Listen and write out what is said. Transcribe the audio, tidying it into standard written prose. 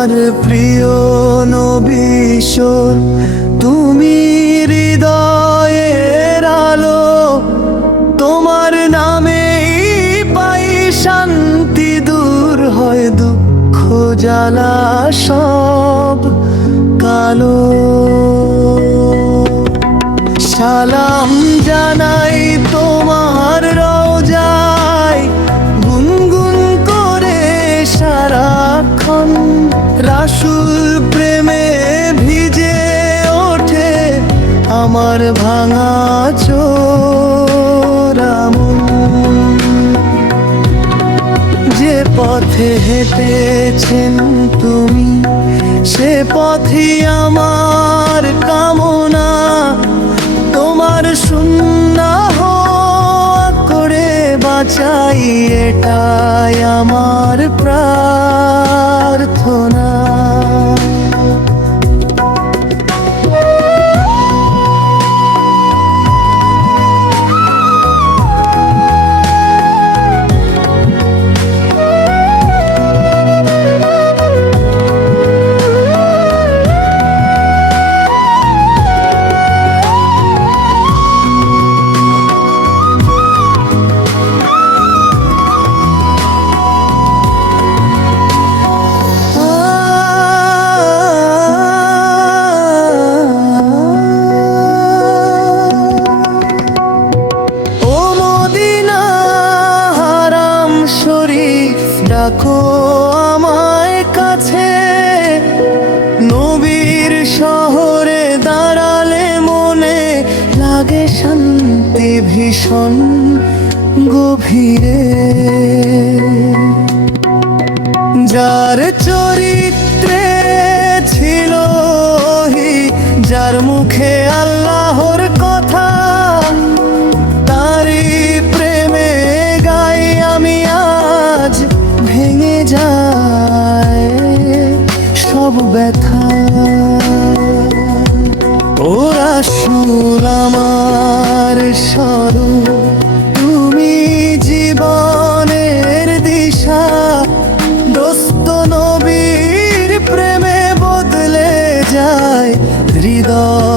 আমার প্রিয় নবী ঈশ্বর, তুমি হৃদয়ের আলো। তোমার নামেই পাই শান্তি, দূর হয় দুঃখ জ্বালা সব কালো। সালাম জানাই তোমার রওজায়, গুনগুন করে সারাক্ষণ। রাসূল প্রেমে ভিজে ওঠে আমার ভাঙা চোরা মন। যে পথে হেঁটেছেন তুমি, সে পথই আমার কামনা। তোমার সুন্নাহ করে বাঁচাই, এটাই আমার প্রার্থনা। ডাকো আমায় কাছে, নবীর শহরে দাঁড়ালে মনে লাগে শান্তি ভীষণ গভীরে। যার চরিত্রে ছিল ওহী, যার মুখে আল্লাহর কথা, তারই প্রেমে গাই আমি আজ। ভেঙে যায় সব ব্যথা। ও রাসূল আমার স্বরূপ, তুমি জীবনের দিশা। দোস্ত নবীর প্রেমে বদলে যায় হৃদয়।